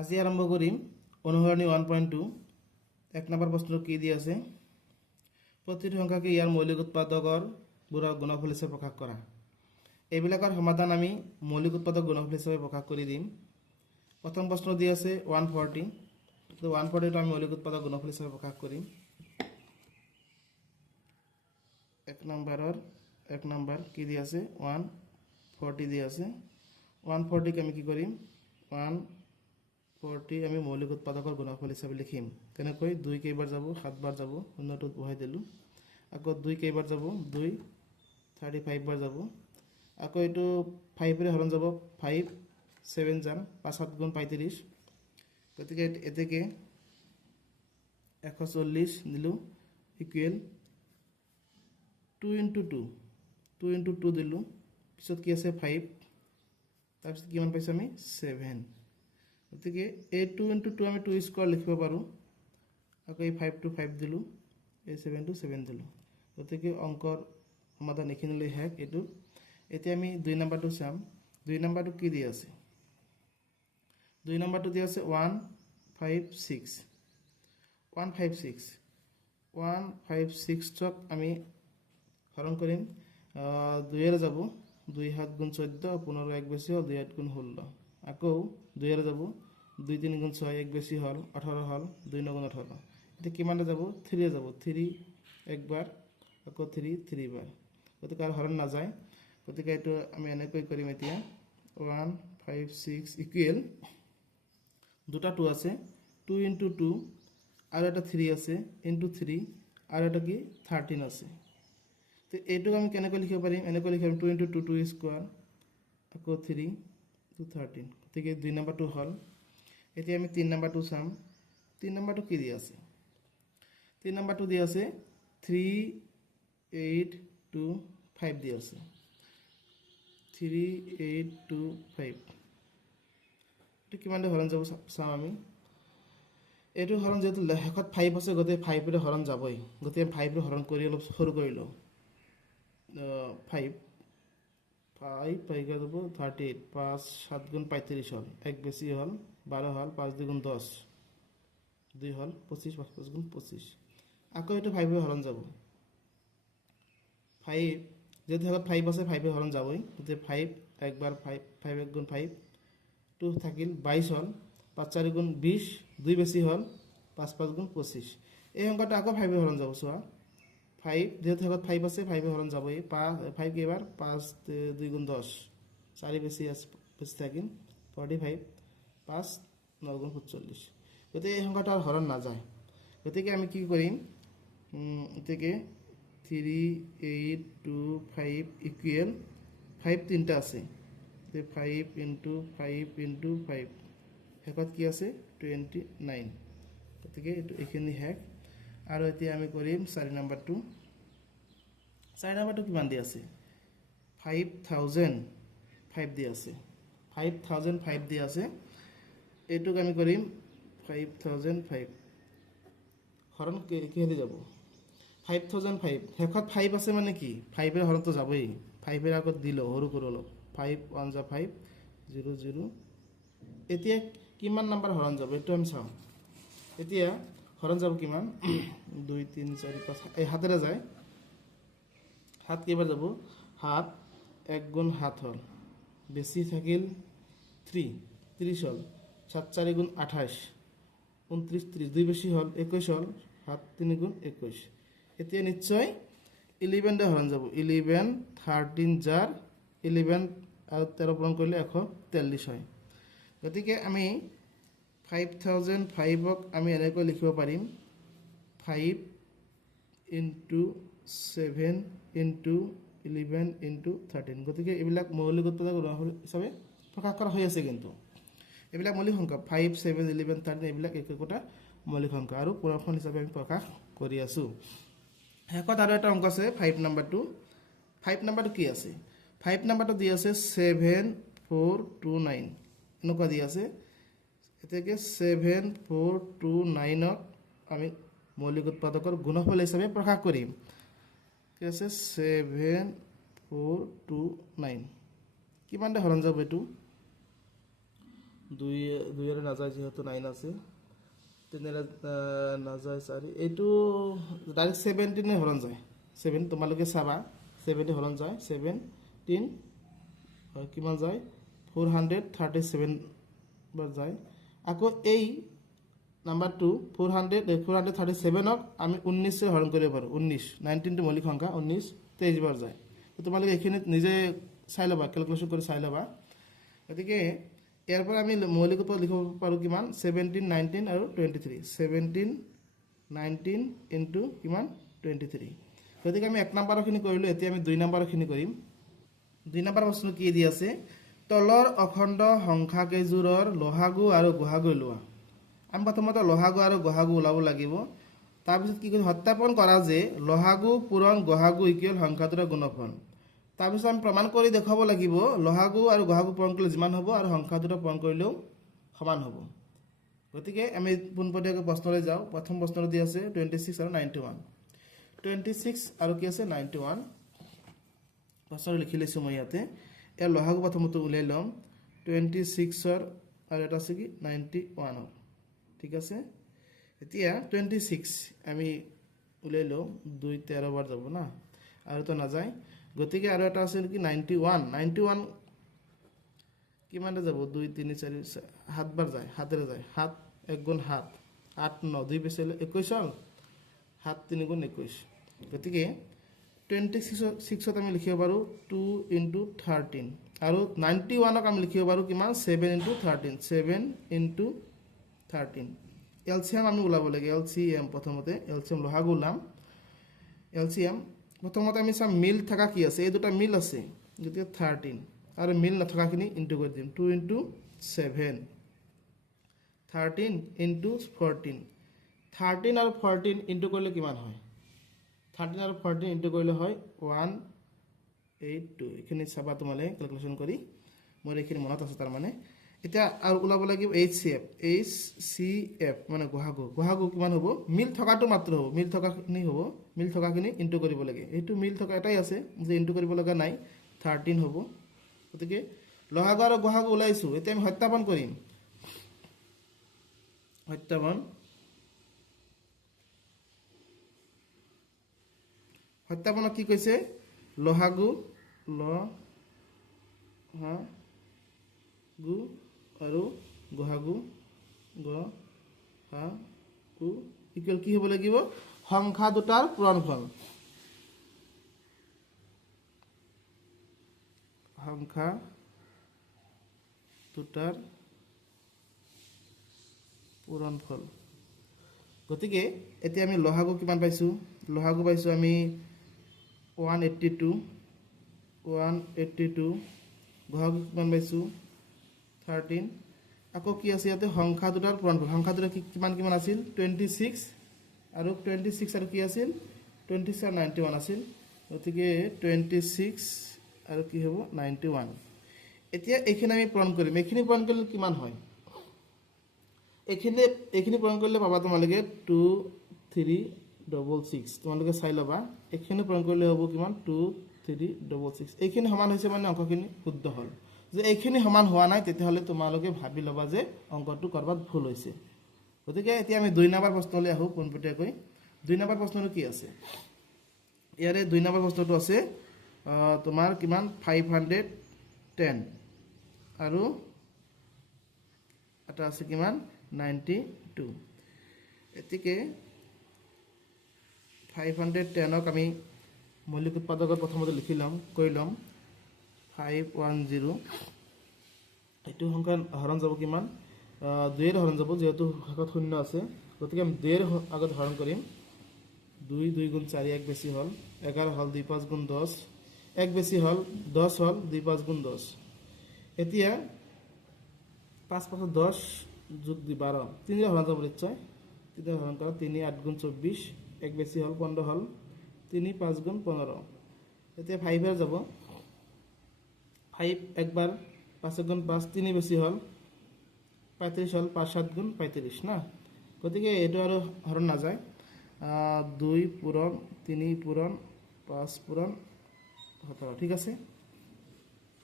আজি আৰম্ভ কৰিম অনুসৰণী 1.2 এক নম্বৰ প্ৰশ্নটো কি দি আছে প্ৰতিটো সংখ্যাকে ইয়াৰ মৌলিক উৎপাদকৰ গুণফল হিচাপে প্ৰকাশ কৰা এইবিলাকৰ সমাধান আমি মৌলিক উৎপাদক গুণফল হিচাপে প্ৰকাশ কৰি দিম প্ৰথম প্ৰশ্ন দি আছে 140 তো 140 টো আমি মৌলিক উৎপাদক গুণফল হিচাপে প্ৰকাশ কৰিম এক নম্বৰ কি দি আছে 140 দি আছে 140 কে আমি কি কৰিম 140 আমি মৌলিক উৎপাদকৰ গুণফল হিচাপে লিখিম কেনেকৈ 2 কেইবাৰ যাব 7 বাৰ যাব শূন্যটোত বহাই দিলো আকৌ 2 কেইবাৰ যাব 2 35 বাৰ যাব আকৌ এটো 5 ৰে হৰণ যাব 5 7 যাম 5 7 গুণ 35 গতিকে এতেকে 140 দিলো ইকুৱেল 2 into 2 দিলো পিছত কি আছে 5 তাৰপিছত কিমান পাইছো আমি 7 গতিকে এই 2 into 2 আমি 2 স্কয়াৰ লিখিব পাৰো আকৌ এই 5 to 5 দিলো এই 7 to 7 দিলো গতিকে অংকৰ সমাধান এখিনিলৈ হেক এটো এতিয়া আমি 2 নম্বৰটো চাম 2 নম্বৰটো কি দি আছে 2 নম্বৰটো দি আছে 156 ক আমি হৰণ কৰিম 2 এর যাব 2 7 গুণ 14 15 এক বেশি হল 2 8 গুণ 16 আকৌ 2 এর যাব 2 3 গুণ 6 এক বেশি হল 18 হল 2 9 গুণ 18 এটা কিমানটা যাব 3 এ যাব 3 একবার আকৌ 3 বার গতিকে আর হরণ না যায় গতিকে এটো আমি এনেকৈ কৰিম এতিয়া 156 ইকুৱেল দুটা 2 আছে 2 into 2 আৰু এটা 3 আছে into 3 আৰু এটা কি 13 আছে তো এইটো আমি কেনেকৈ লিখিব পাৰিম এনেকৈ লিখিম 2 into 2 2 স্কয়াৰ আকৌ 3 to 13 গতিকে 2 নম্বৰটো হল এতিয়া আমি 3 নম্বৰটো চাম 3 নম্বৰটো কি দি আছে 3 নম্বৰটো দি আছে 3 8 2 5 দি আছে 3 8 2 5 এটো কিমান হৰণ যাব চাম আমি এটো হৰণ যেটো লেখত 5 আছে গতে 5 ৰে হৰণ যাবই গতে 5 ৰে হৰণ কৰি অলপ সৰু কৰি লও 5 পাই গেল 38 5 7 গুণ 35 হল এক বেশি হল 12 হল 5 2 গুণ 10 2 হল 25 5 গুণ 25 আকৌ এটো 5 ৰে হৰণ যাব 5 যেটো হল 5 আছে 5 ৰে হৰণ যাবই গতে 5 একবার 5 1 গুণ 5 2 থাকিল 22 হল 5 4 গুণ 20 2 বেশি হল 5 5 গুণ 25 এই অঙ্কটা আকৌ 5 ৰে হৰণ যাব সোয়া 5 যেহেতু হল 5 আছে 5 এ হরণ যাবই 5 কেবার 5 2 গুণ 10 4 বেশি বেশি থাকিল 45 5 9 গুণ 45 গতিকে এই সংখ্যাটা হরণ না যায় গতিকে আমি কি কৰিম এতেকে 3 8 2 5 ইকুৱেল 5 তিনটা আছে 5 into 5 into 5 হেকত কি আছে 29 গতিকে এটো এখিনি হেক আৰু এতিয়া আমি কৰিম 4 নম্বৰটো 4 নম্বৰটো কিমান দি আছে 5005 দি আছে 5005 দি আছে এটুক আমি কৰিম 5005 হৰণ কিহেদি যাব 5005 হেকত 5 আছে মানে কি 5 এৰ হৰণ তো যাবই 5 এৰ আগত দিলো হৰু কৰি অলপ 5 1 যা 5 0 0 এতিয়া কিমান নাম্বাৰ হৰণ যাব এটো আমি চাও এতিয়া হৰণ যাব কিমান 2 3 4 5 এই হাতেৰে যায় হাত কেইবাৰ যাব হাত 1 গুণ 7 হল বেশি থাকিল 3 30 হল 7 4 গুণ 28 29 30 2 বেশি হল 21 হল 7 3 গুণ 21 এতিয়া নিশ্চয় 11 দে হৰণ যাব 11 13 যাৰ 11 আৰু 13 পূৰণ কৰিলে 143 হয় গতিকে আমি 5005 ক আমি এনেকৈ লিখিব পাৰিম 5 into 7 into 11 into 13 গতিকে এইবিলাক মৌলিক উৎপাদক হিচাপে প্ৰকাশ কৰা হৈ আছে কিন্তু এইবিলাক মৌলিক সংখ্যা 5 7 11 13 এইবিলাক একোটা মৌলিক সংখ্যা আৰু পূৰণফল হিচাপে আমি প্ৰকাশ কৰি আছো হেকত আৰু এটা অংক আছে 5 নম্বৰটো কি আছে 5 নম্বৰটো দি আছে 7429 এনেকুৱা দি আছে এতেকে 7429 ক আমি মৌলিক উৎপাদকৰ গুণফল হিচাপে প্ৰকাশ কৰিম কি আছে 7429 কিমানটা হৰণ যাব এটো 2 নাযায় যেহেতু 9 আছে 3 নাযায় 4 এইটো ডাইৰেক্ট 17 হৰণ যায় 7 তোমালোকে চাবা 7 হৰণ যায় 17 কিমান যায় 437 বাৰ যায় আকৌ এই নাম্বাৰটো 437ক আমি 19 হৰণ কৰিব পাৰোঁ 19 টো মৌলিক সংখ্যা 19 23 বাৰ যায় তোমালোকে এখিনি নিজে চাই লবা ক্যালকুলেশন কৰি চাই লবা গতিকে ইয়াৰ পৰা আমি মৌলিক ৰূপত লিখিব পাৰোঁ কিমান 17 19 আৰু 23 17 19 ইনটু কিমান 23 গতিকে আমি 1 নম্বৰখিনি কৰিলো এতিয়া আমি 2 নম্বৰখিনি কৰিম 2 নম্বৰ প্ৰশ্ন কি দি আছে তলৰ অখণ্ড সংখ্যা কেইজোৰৰ লহাগু আৰু গহাগু লোৱা আমি প্ৰথমতে লহাগু আৰু গহাগু ওলাব লাগিব তাৰ পিছত কি কৰিম সত্যাপন কৰা যে লহাগু পূৰণ গহাগু ইকুৱেল সংখ্যাটোৰ গুণফল তাৰ পিছত আমি প্ৰমাণ কৰি দেখাব লাগিব লহাগু আৰু গহাগু পূৰণ কৰিলে যিমান হ'ব আৰু সংখ্যাটোৰ পূৰণ কৰিলেও সমান হ'ব গতিকে আমি পোনপটীয়াকৈ প্ৰশ্নলৈ যাওঁ প্ৰথম প্ৰশ্নটো দি আছে 26 আৰু 91 26 আৰু কি আছে 91 প্ৰশ্নটো লিখি লৈছোঁ মই ইয়াতে ইয়াৰ লহাগু প্ৰথমতে উলিয়াই ল'ম 26 আৰু এটা আছে কি 91 ঠিক আছে এতিয়া 26 আমি উলিয়াই লওঁ 2 13 বাৰ যাব না আৰু তো নাযায় গতিকে আৰু এটা আছে কি 91 কিমানটা যাব 2 3 4 7 বাৰ যায় 7 যায় 7 1 গুণ 7 8 9 2 পেছালে 21 হ'ল 7 3 গুণ 21 গতিকে 26 আমি লিখিব পাৰোঁ 2 ইনটু 13 আৰু 91ক আমি লিখিব পাৰোঁ কিমান 7 ইনটু 13 7 ইনটু 13 এলসিএম আমি ওলাব লাগে এলসিএম প্ৰথমতে এলসিএম লহাগু ওলাম এলসিএম প্ৰথমতে আমি চাম মিল থাকা কি আছে এই দুটা মিল আছে গতিকে 13 আৰু মিল নথকাখিনি ইনটু কৰি দিম 2 ইনটু 7 13 ইনটু 14 13 আৰু 14 ইনটু কৰিলে কিমান হয় 13 আৰু 14 ইনটু কৰিলে হয় 182 এখিনি চাবা তোমালে ক্যালকুলেশন কৰি মোৰ এখিনি মনত আছে তাৰ মানে এটা আৰু ওলাব লাগিব HCF মানে গহাগু কিমান হ'ব মিল থকাটো মাত্ৰ হ'ব মিল থকাখিনি ইনটু কৰিব লাগে এইটো মিল থকা এটাই আছে যে ইনটু কৰিব লগা নাই 13 হ'ব গতিকে লহাগু আৰু গহাগু ওলাইছো এতিয়া আমি সত্যাপন কৰিম সত্যাপন কি কৈছে লহাগু আৰু গহাগু ইকুৱেল কি হ'ব লাগিব সংখ্যা দুটাৰ পূৰণফল সংখ্যা দুটাৰ পূৰণফল গতিকে এতিয়া আমি লহাগু কিমান পাইছো লহাগু পাইছো আমি 182 গহাগু কিমান পাইছো 13 আকৌ কি আছে ইয়াতে সংখ্যা দুটাৰ পূৰণফল সংখ্যা দুটা কিমান আছিল 26 আৰু কি আছিল 26 আৰু 91 আছিল গতিকে 26 আৰু কি হ'ব 91 এতিয়া এইখিনি আমি পূৰণ কৰিম এইখিনি পূৰণ কৰিলে কিমান হয় এইখিনি পূৰণ কৰিলে পাবা তোমালোকে 2 3 6 তোমালোকে চাই ল'বা এইখিনি পূৰণ কৰিলে হ'ব কিমান 2 3 6 এইখিনি সমান হৈছে মানে অংকখিনি শুদ্ধ হ'ল যে এইখিনি সমান হোৱা নাই তেতিয়াহ'লে তোমালোকে ভাবি ল'বা যে অংকটো কৰবাত ভুল হৈছে গতিকে এতিয়া আমি 2 নম্বৰ প্ৰশ্নলৈ আহোঁ পোনপটীয়াকৈ 2 নম্বৰ প্ৰশ্নটো কি আছে ইয়াৰে 2 নম্বৰ প্ৰশ্নটো আছে তোমাৰ কিমান 510 আৰু এটা আছে কিমান 92 এতিকে 510ক আমি মৌলিক উৎপাদকত প্ৰথমতে লিখি ল'ম কৰি ল'ম 510 এইটো সংখ্যা হৰণ যাব কিমান 2 এৰ হৰণ যাব যেহেতু ভাগত শূন্য আছে গতিকে আমি 2 এৰ আগত হৰণ কৰিম 2 2 গুণ 4 1 বেছি হ'ল 11 হ'ল 2 5 গুণ 10 1 বেছি হ'ল 10 হ'ল 2 5 গুণ 10 এতিয়া 5 5 10 যোগ 12 3 এর হৰণ যাব নিশ্চয় 3 হৰণ কৰা 3 8 গুণ 24 1 বেছি হ'ল 15 হ'ল 3 5 গুণ 15 এতিয়া 5 এর যাব 5 একবার 5 গুণ 5 3 বেছি হ'ল 35 হ'ল 5 7 গুণ 35 না গতিকে এটো আৰু হৰণ না যায় 2 পূৰণ 3 পূৰণ 5 পূৰণ 17 ঠিক আছে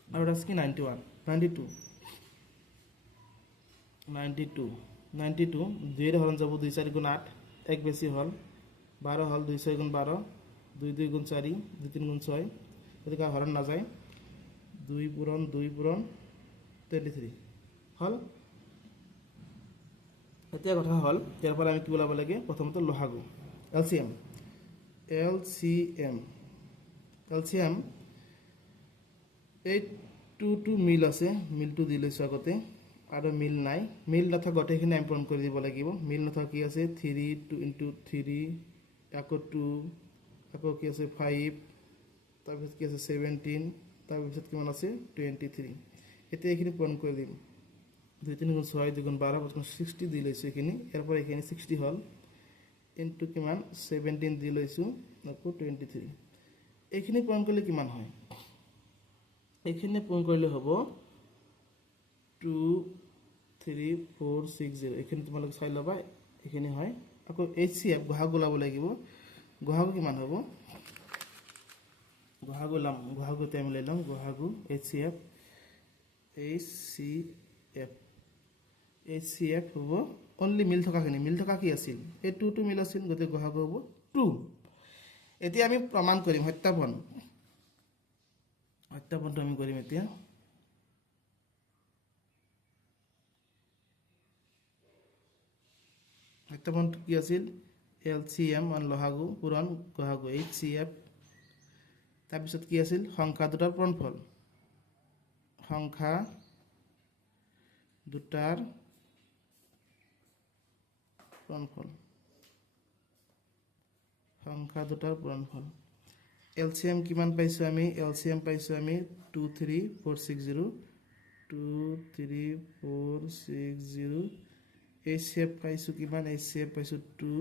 আৰু আছে কি 92 92 92 2 হরণ যাব 2 4 গুণ 8 এক বেশি হল 12 হল 2 6 গুণ 12 2 2 গুণ 4 2 3 গুণ 6 এদিকে হরণ না যায় 2 পূরণ 23 হল এতিয়া কথা হল ইয়াৰ পৰা আমি কি ওলাব লাগে প্ৰথমতে লহাগু এলসিএম এলসিএম এই টু মিল আছে মিলটো দি লৈছোঁ আগতে আৰু মিল নাই মিল নাথাক গোটেইখিনি আমি পূৰণ কৰি দিব লাগিব মিল নাথাক কি আছে 3 2 into 3 আকৌ 2 আকৌ কি আছে 5 তাৰপিছত কি আছে 17 তাৰপিছত কিমান আছে 23 এতিয়া এইখিনি পূৰণ কৰি দিম 2 3 গুণ 6 2 গুণ 12 5 60 দি লৈছোঁ এইখিনি ইয়াৰ পৰা এইখিনি 60 হল ইনটু কিমান 17 দি লৈছোঁ আকৌ 23 এইখিনি পূৰণ কৰিলে কিমান হয় এইখিনি পূৰণ কৰিলে হ'ব 2 3 4 6 0 এইখিনি তোমালোকে চাই ল'বা এইখিনি হয় আকৌ HCF গহাগ ওলাব লাগিব গহাগ কিমান হ'ব গহাগ টাইম লৈ লম গহাগ HCF হ'ব অনলি মিল থকা কি আছিল এই 2 মিল আছিল গতে গহাগ হ'ব 2 এতিয়া আমি প্ৰমাণ কৰিম সত্যাপনটো আমি কৰিম এতিয়া সত্যাপন কি আছিল LCM মান লহাগু পুৰণ গহাগু HCF তাৰপিছত কি আছিল সংখ্যা দুটাৰ পূৰণফল সংখ্যা দুটাৰ পূৰণফল LCM কিমান পাইছো আমি LCM পাইছো আমি 23460 23460 HCF পাইছো কিমান HCF পাইছো 2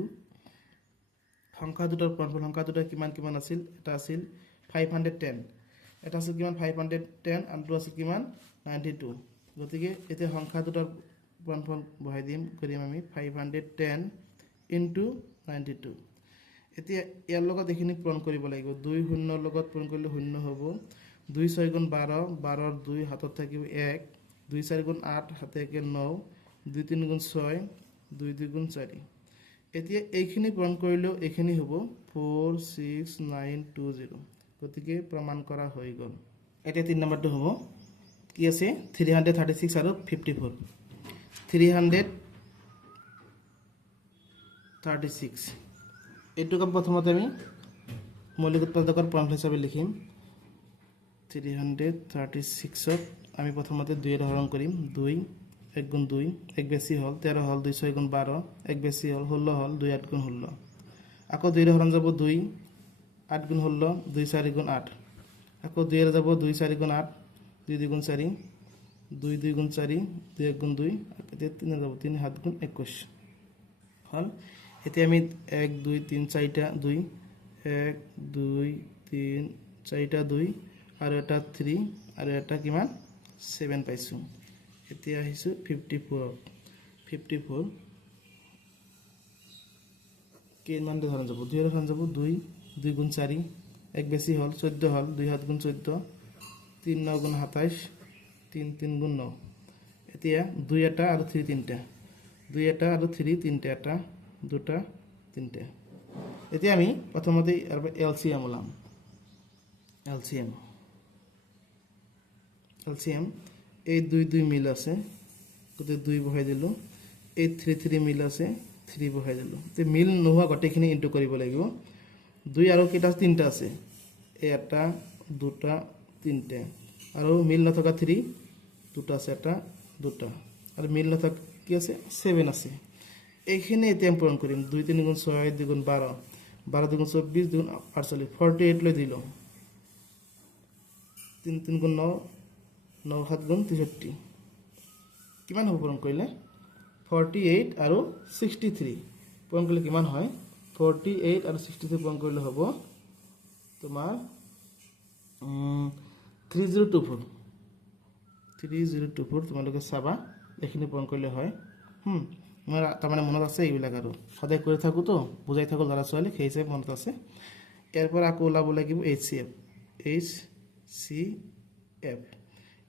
সংখ্যা দুটাৰ পূৰণফল সংখ্যা দুটা কিমান আছিল এটা আছিল 510 এটা আছিল কিমান 510 আনটো আছিল কিমান 92 গতিকে এতিয়া সংখ্যা দুটাৰ পূৰণফল বহাই কৰিম আমি 510 into 92 এতিয়া ইয়াৰ লগত এইখিনি পূৰণ কৰিব লাগিব 2 শূন্যৰ লগত পূৰণ কৰিলে শূন্য হ'ব 2 6 গুণ 12 12 ৰ 2 হাতত থাকিব 1 2 4 গুণ 8 হাতে একে 9 2 3 গুণ 6 2 2 গুণ 4 এতিয়া এইখিনি পূৰণ কৰিলেও এইখিনি হ'ব 46920 গতিকে প্ৰমাণ কৰা হৈ গ'ল এতিয়া 3 নম্বৰটো হ'ব কি আছে 336 আৰু 54 336 এইটো কাম প্ৰথমতে আমি মৌলিক উৎপাদকৰ পূৰণ হিচাপে লিখিম 336ত আমি প্ৰথমতে 2 এৰ হৰণ কৰিম 2 1 গুণ 2 1 বেছি হল 13 হল 2 6 গুণ 12 1 বেছি হল 16 হল 2 8 গুণ 16 আকৌ 2 এর হরণ যাব 2 8 গুণ 16 2 4 গুণ 8 আকৌ 2 এর যাব 2 4 গুণ 8 2 2 গুণ 4 2 2 গুণ 4 2 1 গুণ 2 এতিয়া 3 যাব 3 7 গুণ 21 হল এতিয়া আমি 1 2 3 4টা 2 1 2 3 4টা 2 আৰু এটা 3 আৰু এটা কিমান 7 পাইছো এতিয়া আহিছো 54 কিমান ধৰণ যাব 2 এর হরণ যাব 2 2 গুণ 4 1 বেশি হল 14 হল 2 7 গুণ 14 3 9 গুণ 27 3 3 গুণ 9 এতিয়া 2 এটা আৰু 3 তিনটা 2 এটা আৰু 3 তিনটা এটা দুটা তিনটা এতিয়া আমি প্ৰথমতে LCM ওলাম LCM এই 2 2 মিল আছে গতে 2 বহাই দিলো এই 3 3 মিল আছে 3 বহাই দিলো তে মিল নোহোৱা গটেখিনি ইনটু কৰিব লাগিব 2 আৰু কেটা তিনটা আছে এই এটা দুটা তিনটা আৰু মিল নথকা 3 দুটা আছে এটা দুটা আৰু মিল নথকা কি আছে 7 আছে এইখিনি এতিয়া পূৰণ কৰিম 2 3 গুণ 6 2 গুণ 12 12 2 গুণ 24 2 গুণ 48 48 লৈ দিলো 3 3 গুণ 9 9 7 গুণ 63 কিমান হ'ব পূৰণ কৰিলে 48 আৰু 63 পূৰণ কৰিলে কিমান হয় 48 আৰু 63 পূৰণ কৰিলে হ'ব তোমাৰ 3024 তোমালোকে চাবা এইখিনি পূৰণ কৰিলে হয় মই তাৰমানে মনত আছে এইবিলাক আৰু সদায় কৰি থাকো তো বুজাই থাকো ল'ৰা ছোৱালী সেই হিচাপে মনত আছে ইয়াৰ পৰা আকৌ ওলাব লাগিব HCF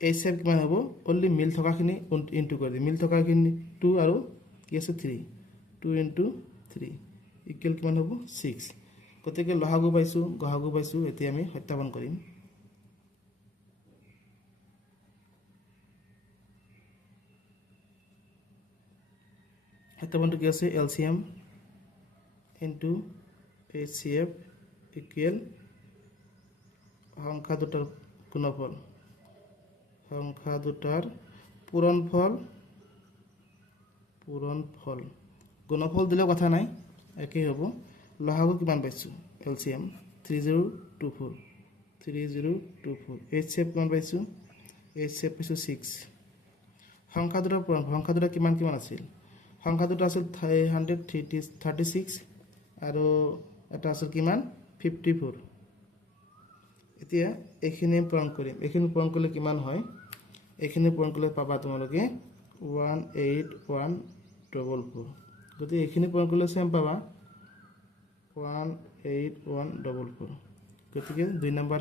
HCF কিমান হ'ব অনলি মিল থকাখিনি ইনটু কৰি দিম মিল থকাখিনি 2 আৰু কি আছে 3 2 ইনটু 3 ইকুৱেল কিমান হ'ব 6 গতিকে লহাগু পাইছোঁ গহাগু পাইছোঁ এতিয়া আমি সত্যাপন কৰিম সত্যাপনটো কি আছে LCM ইনটু HCF ইকুৱেল সংখ্যা দুটাৰ গুণফল সংখ্যা দুটাৰ পূৰণফল গুণফল দিলে কথা নাই একেই হ'ব লহাগু কিমান পাইছোঁ LCM 3024 HCF কিমান পাইছোঁ HCF পাইছোঁ 6 সংখ্যা দুটাৰ পূৰণফল সংখ্যা দুটা কিমান আছিল সংখ্যা দুটা আছিল 136 আৰু এটা আছিল কিমান 54 এতিয়া এইখিনি পূৰণ কৰিম এইখিনি পূৰণ কৰিলে কিমান হয় এইখিনি পূৰণ কৰিলে পাবা তোমালোকে 18144 গতিকে এইখিনি পূৰণ কৰিলে সেম পাবা 18144 গতিকে 2 নম্বৰ